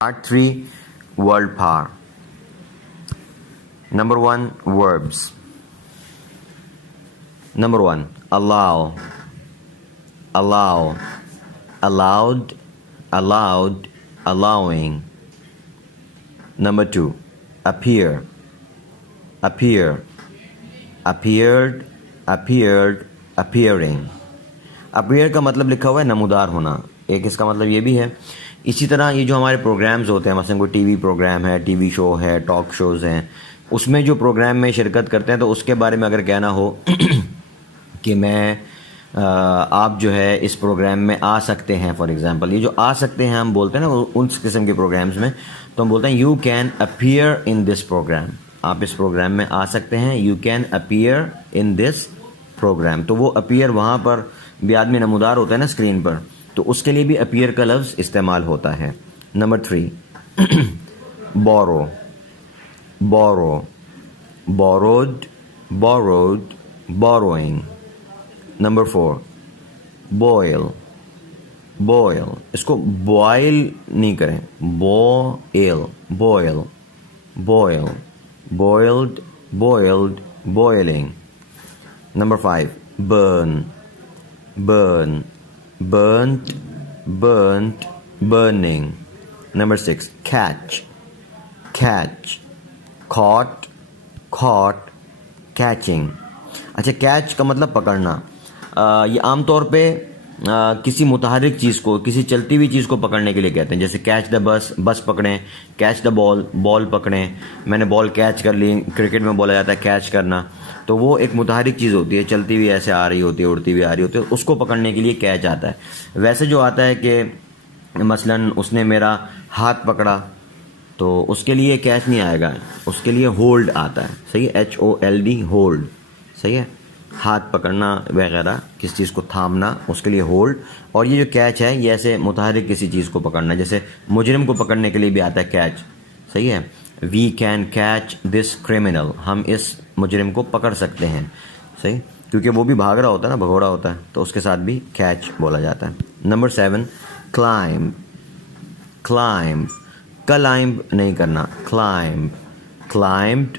Part 3, Word Power. Number 1, verbs. Number 1, allow, allow, allowed, allowed, allowing. Number 2, appear, appear, appeared, appeared, appearing. appear کا مطلب لکھا ہوا ہے نمودار ہونا، ایک اس کا مطلب یہ بھی ہے. اسی طرح یہ جو ہمارے پروگرامز ہوتے ہیں، مثلا کوئی ٹی وی پروگرام ہے، ٹی وی شو ہے، ٹاک شوز ہیں، اس میں جو پروگرام میں شرکت کرتے ہیں تو اس کے بارے میں اگر کہنا ہو کہ میں آپ جو ہے اس پروگرام میں آ سکتے ہیں، فار ایگزامپل یہ جو آ سکتے ہیں ہم بولتے ہیں نا اس قسم کے پروگرامز میں، تو ہم بولتے ہیں you can appear in this program, آپ اس پروگرام میں آ سکتے ہیں، you can appear in this program. تو وہ اپیئر وہاں پر بھی آدمی نمودار ہوتا ہے نا اسکرین پر، تو اس کے لیے بھی اپیئر کا لفظ استعمال ہوتا ہے. Number 3 borrow, borrow, borrowed, borrowed, borrowing. Number 4 boil, boil, اس کو boil نہیں کریں، boil, boil, boil, boiled, boiled, boiling. Number 5 burn, burn, burnt, burnt, burning. Number 6 catch, catch, caught, caught, catching. اچھا کیچ کا مطلب پکڑنا، یہ عام طور پہ کسی متحرک چیز کو، کسی چلتی ہوئی چیز کو پکڑنے کے لیے کہتے ہیں، جیسے کیچ دا بس، بس پکڑیں، کیچ دا بال، بال پکڑیں، میں نے بال کیچ کر لی، کرکٹ میں بولا جاتا ہے کیچ کرنا. تو وہ ایک متحرک چیز ہوتی ہے، چلتی ہوئی ایسے آ رہی ہوتی ہے، اڑتی ہوئی آ رہی ہوتی ہے، اس کو پکڑنے کے لیے کیچ آتا ہے. ویسے جو آتا ہے کہ مثلاً اس نے میرا ہاتھ پکڑا تو اس کے لیے کیچ نہیں آئے گا، اس کے لیے ہولڈ آتا ہے. صحیح ہے، HOLD، ہولڈ. صحیح ہے، ہاتھ پکڑنا وغیرہ، کسی چیز کو تھامنا، اس کے لیے ہولڈ. اور یہ جو کیچ ہے یہ ایسے متحرک کسی چیز کو پکڑنا، جیسے مجرم کو پکڑنے کے لیے بھی آتا ہے کیچ. صحیح ہے، we can catch this criminal, ہم اس مجرم کو پکڑ سکتے ہیں. صحیح، کیونکہ وہ بھی بھاگ رہا ہوتا ہے نا، بھگوڑا ہوتا ہے، تو اس کے ساتھ بھی کیچ بولا جاتا ہے. نمبر 7 climb, climb, climb نہیں کرنا، climb, climbed,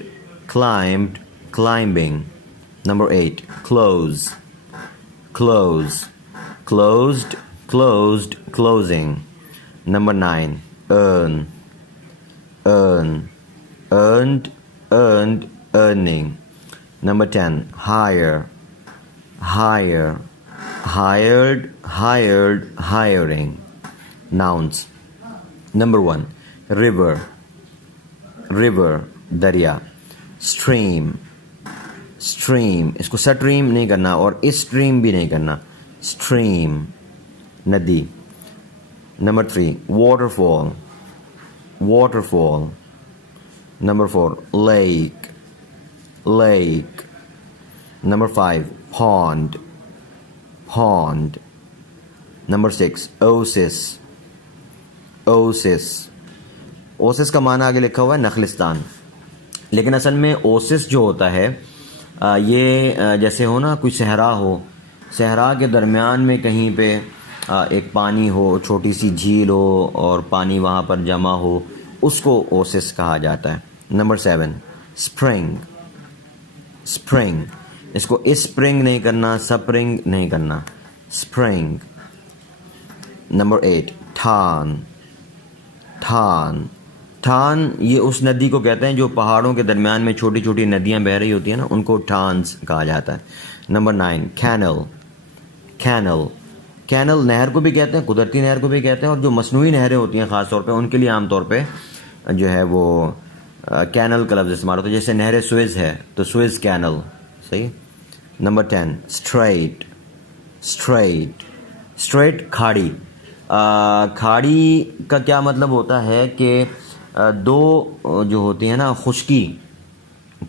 climbed, climbing. Number 8 close, close, closed, closed, closing. Number 9 earn, earn, earned, earned, earning. Number 10 hire, hire, hired, hired, hiring. Nouns. Number 1 river, river, دریا. stream, stream, اس کو stream نہیں کرنا اور stream بھی نہیں کرنا، stream، ندی. Number 3 waterfall, waterfall. Number 4 lake, lake. Number 5 pond, pond. Number 6 oasis, oasis. اوسس کا معنی آگے لکھا ہوا ہے نخلستان، لیکن اصل میں اوسس جو ہوتا ہے یہ جیسے ہو نا کوئی صحرا ہو، صحرا کے درمیان میں کہیں پہ ایک پانی ہو، چھوٹی سی جھیل ہو اور پانی وہاں پر جمع ہو، اس کو اوسس کہا جاتا ہے. نمبر 7 اسپرنگ، اسپرنگ، اس کو اسپرنگ نہیں کرنا، سپرنگ نہیں کرنا، اسپرنگ. نمبر 8 ٹھان، ٹھان، ٹھان یہ اس ندی کو کہتے ہیں جو پہاڑوں کے درمیان میں چھوٹی چھوٹی ندیاں بہہ رہی ہوتی ہیں نا، ان کو ٹھانس کہا جاتا ہے. نمبر 9 کینل، کینل، کینل نہر کو بھی کہتے ہیں، قدرتی نہر کو بھی کہتے ہیں، اور جو مصنوعی نہریں ہوتی ہیں خاص طور پہ ان کے لیے عام طور پہ جو ہے وہ کینل کا لفظ استعمال ہوتا ہے. جیسے نہر سوئز ہے تو سوئز کینل. صحیح. Number 10 street, street, street کھاڑی. کھاڑی کا کیا مطلب ہوتا ہے کہ دو جو ہوتی ہیں نا خشکی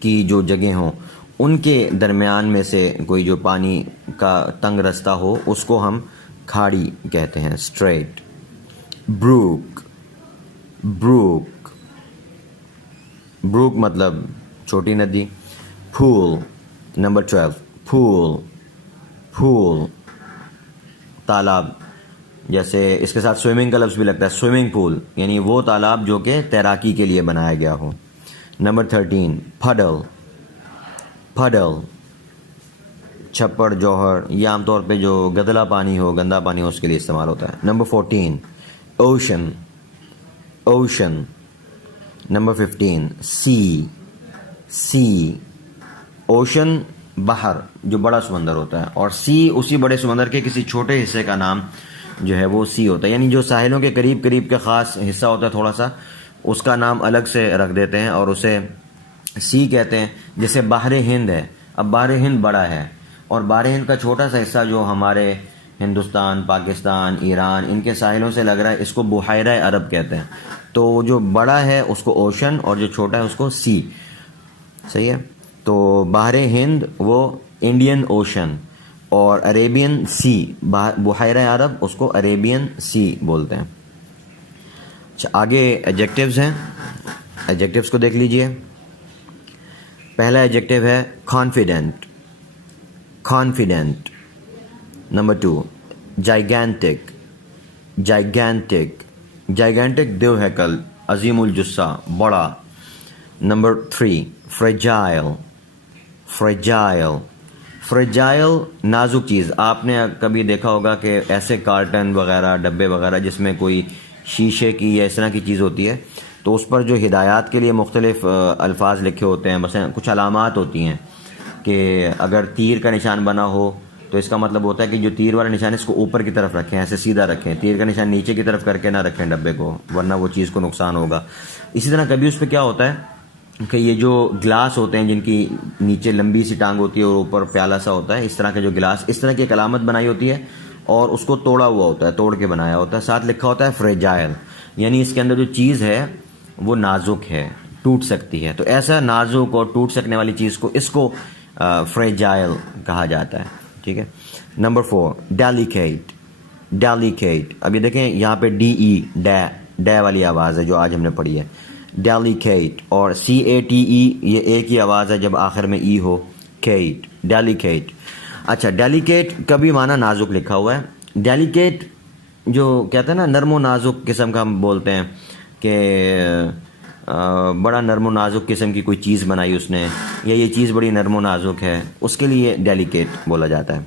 کی جو جگہیں ہوں ان کے درمیان میں سے کوئی جو پانی کا تنگ رستہ ہو اس کو ہم کھاڑی کہتے ہیں، اسٹریٹ. بروک، بروک، بروک مطلب چھوٹی ندی. پھول. نمبر 12 پھول، پھول، تالاب. جیسے اس کے ساتھ سوئمنگ کا لفظ بھی لگتا ہے, سوئمنگ پول یعنی وہ تالاب جو کہ تیراکی کے لیے بنایا گیا ہو. نمبر 13 پھڈل, پھڈل چھپڑ جوہر, یہ عام طور پہ جو گدلا پانی ہو, گندا پانی ہو, اس کے لیے استعمال ہوتا ہے. Number 14 ocean, ocean. نمبر 15 سی, سی. اوشن بحر جو بڑا سمندر ہوتا ہے, اور سی اسی بڑے سمندر کے کسی چھوٹے حصے کا نام جو ہے وہ سی ہوتا ہے, یعنی جو ساحلوں کے قریب قریب کا خاص حصہ ہوتا ہے تھوڑا سا, اس کا نام الگ سے رکھ دیتے ہیں اور اسے سی کہتے ہیں. جیسے بحر ہند ہے, اب بحر ہند بڑا ہے اور بحر ہند کا چھوٹا سا حصہ جو ہمارے ہندوستان, پاکستان, ایران ان کے ساحلوں سے لگ رہا ہے, اس کو بحیرہ عرب کہتے ہیں. تو جو بڑا ہے اس کو اوشن اور جو چھوٹا ہے اس کو سی. صحیح ہے. تو بحر ہند وہ انڈین اوشن اور عریبین سی, بحیرہ عرب اس کو عریبین سی بولتے ہیں. اچھا آگے ایڈجیکٹیوز ہیں, ایڈجیکٹیوز کو دیکھ لیجئے. پہلا ایڈجیکٹیو ہے confident, confident. Number 2 gigantic, gigantic, gigantic دیو ہیکل, عظیم الجثہ, بڑا. نمبر 3 فریجائل, فریجائل, فریجائل نازک چیز. آپ نے کبھی دیکھا ہوگا کہ ایسے کارٹن وغیرہ, ڈبے وغیرہ جس میں کوئی شیشے کی یا اس طرح کی چیز ہوتی ہے, تو اس پر جو ہدایات کے لیے مختلف الفاظ لکھے ہوتے ہیں, مثلا کچھ علامات ہوتی ہیں کہ اگر تیر کا نشان بنا ہو تو اس کا مطلب ہوتا ہے کہ جو تیر والا نشان ہے اس کو اوپر کی طرف رکھیں, ایسے سیدھا رکھیں. تیر کا نشان نیچے کی طرف کر کے نہ رکھیں ڈبے کو, ورنہ وہ چیز کو نقصان ہوگا. اسی طرح کبھی اس پہ کیا ہوتا ہے کہ یہ جو گلاس ہوتے ہیں جن کی نیچے لمبی سی ٹانگ ہوتی ہے اور اوپر پیالہ سا ہوتا ہے, اس طرح کے جو گلاس, اس طرح کی ایک علامت بنائی ہوتی ہے اور اس کو توڑا ہوا ہوتا ہے, توڑ کے بنایا ہوتا ہے. ساتھ لکھا ہوتا ہے فریجائل, یعنی اس کے اندر جو چیز ہے وہ نازک ہے, ٹوٹ سکتی ہے. تو ایسا نازک اور ٹوٹ سکنے والی چیز کو, اس کو فریجائل کہا جاتا ہے. ٹھیک ہے. Number 4 delicate, delicate. اب یہ دیکھیں یہاں پہ ڈی ای, ڈے والی آواز ہے جو آج ہم نے پڑھی ہے, ڈیلیکیٹ. اور CATE یہ ایک ہی آواز ہے جب آخر میں ای ہو, کیٹ, ڈیلیکیٹ. اچھا ڈیلیکیٹ کا بھی معنی نازک لکھا ہوا ہے. ڈیلیکیٹ جو کہتے ہیں نا نرم و نازک قسم کا, ہم بولتے ہیں کہ بڑا نرم و نازک قسم کی کوئی چیز بنائی اس نے, یا یہ چیز بڑی نرم و نازک ہے, اس کے لیے ڈیلیکیٹ بولا جاتا ہے.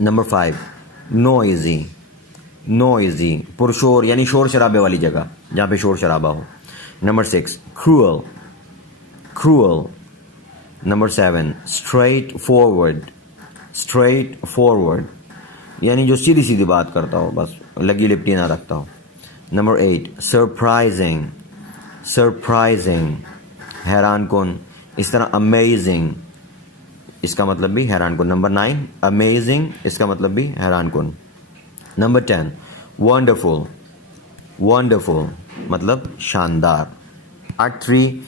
نمبر 5 نوئزی, نوئزی پرشور یعنی شور شرابے والی جگہ جہاں پہ شور شرابہ ہو. Number 6 cruel, cruel. Number 7 straight forward, straight forward یعنی جو سیدھی سیدھی بات کرتا ہو, بس لگی لپٹی نہ رکھتا ہو. نمبر 8 surprising, surprising حیران کن. اس طرح amazing اس کا مطلب بھی حیران کن. نمبر 9 amazing اس کا مطلب بھی حیران کن. نمبر 10 wonderful, wonderful مطلب شاندار. پارٹ 3